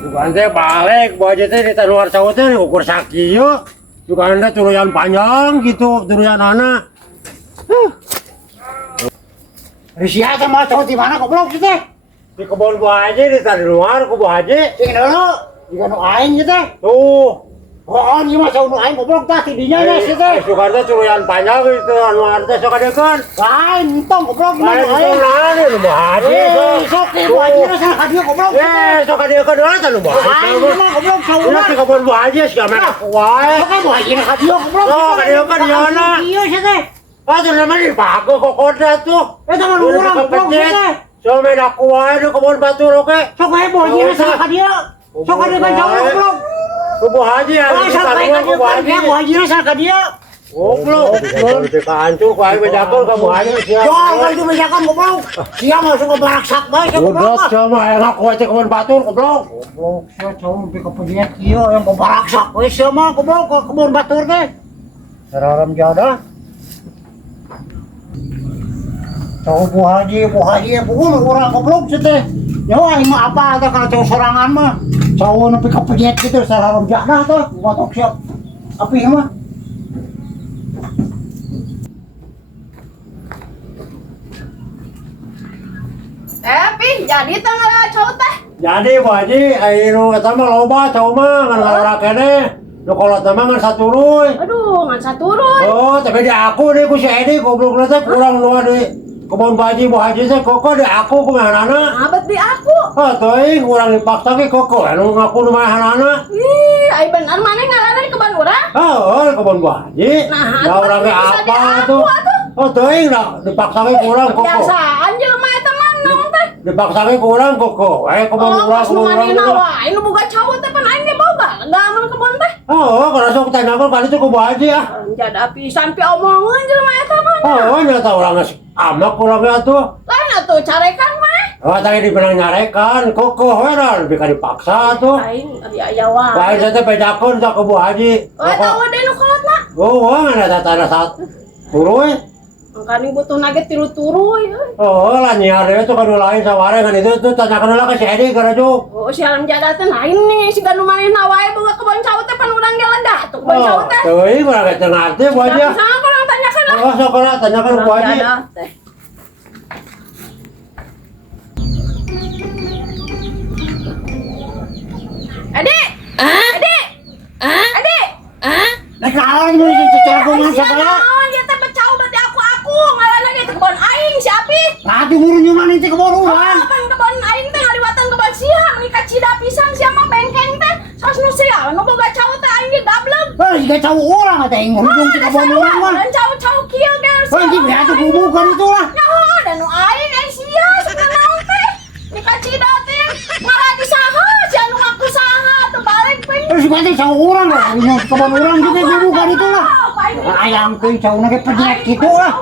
Bukan teh balik, buat aja teh di luar cowok teh ukur sakit yuk. Bukan teh tuluyan panjang gitu, tuluyan anak. Risia sama cowok di mana goblok sih teh? Di kebun buah aja di luar kebun aja. Sing dulu, jika nu aing gitu teh. Tuh. Oh, ini mah cowok nu aing goblok tah tidinya ya sih teh. Bukan teh tuluyan panjang gitu, luar teh sok adegan. Lain, entong goblok mah Lain nu itu aing. lain lu buah aja. Sok teh buah aja rasa hadiah goblok. Sok adegan dulu teh lu buah aja. Aing mah goblok cowok Udah mah. di kebun buah aja sih kamu kuai. Sok buah aja hadiah goblok. Sok adegan di mana? Iya sih teh. Ah, tuh namanya dipakai kok koda tuh. Eta mah urang goblok sih teh. So meda kuai di kebun batu oke. Sok ae buah aja rasa hadiah. Sok ada kan cowok goblok. Kubu haji ya, Oh, sok ae kan kubu haji. buah aja rasa hadiah. Goblok, kita hancur, kuai bejakul kamu haji. Jangan kan itu bejakan goblok. Dia masuk ke baraksak bae Goblok, goblok. sama enak kuai cek kebun batu, goblok. Goblok, saya cowok lebih kepenyak iya yang ke baraksak bae sama goblok ke kebun batur teh. Sararam jadah. Cowok buah haji, pukul orang goblok sih teh. Ya wah, ini mah apa ada kalau cowok sorangan mah. Cowok nepi kepenyak gitu sararam jadah tuh. Motok siap. Api mah. Jadi tanggal cowok teh. Jadi bu haji, ayo kata mah loba, cowok mah ngan lara kene. Lu kalau teman ngan satu ruy. Aduh, ngan saturun. Oh, tapi di aku deh, ku si Edi goblok nanti kurang luar di kebun baji bu haji teh koko di aku ku mah anak. Abet di aku. Ah, teuing kurang dipaksa ke koko, anu ngaku nu mah anak. Ih, ai bener mana ngaranna di kebun urang? Oh, kebun buah haji. Nah, da urang ge bisa di apa aku, tuh? atuh. Oh, teuing da dipaksa ke kurang koko. Biasaan jelema eta mah naon teh. Dipaksa ke kurang koko. Kebun Oh, urang, pas nu kebun urang. manehna wae nu boga cowok teh pan aing ge boga. Gaman kebun teh. Oh, kalau sok tanya aku kali itu ke buah haji ya. Jada pisan pi omongeun jelema eta mah. Oh, nyata urang geus amak kurangnya tuh. Lain atuh carekan mah. Oh, tadi dibilang nyarekan, koko we dah lebih ka dipaksa tuh. Aing ari aya wae. Bae teh bejakun tak ke buah haji. Oh, eta we nu kolotna. Oh, ada tanda saat turuy. Makanya butuh nugget tiru-turu ya. Oh, lah nyiar itu kan lain saware kan itu tuh tanyakan lah ke si Edi karena tuh. Oh, si alam jada teh lain nih, si ganu manehna wae boga kebon cowok teh pan urang ge ledah tuh kebon cowok teh. Tuh, ini kurang kata ngerti bu aja. Sama kurang tanyakan lah. Oh, sekolah tanyakan bu aja. Jada teh. Adik. Adik. Adik. Nek naon ini cecekungan segala. Naon dia teh becau berarti aku ngaranna ge teh kebon aing si Api. Tadi murun nyaman itu kebun urang. Pan kebon aing teh ngaliwatan kebon sia, menikah cida pisan sia mah bengkeng teh. Sos nu sia, nu boga cau teh aing ge gableng. Jika cowok orang ada yang ngurung di kebun urang mah. Dan cau-cau kieu ge. Oh, ini biar tuh bukan itu lah. Nyaho dan nu aing sia sebenarnya teh. Nikah cida teh malah disaha sia nu ngaku saha teu balik peuing. Terus berarti cowok orang lah. Ini kebun urang juga bukan itu lah. Ayam tuh cowok nake penyek gitu lah.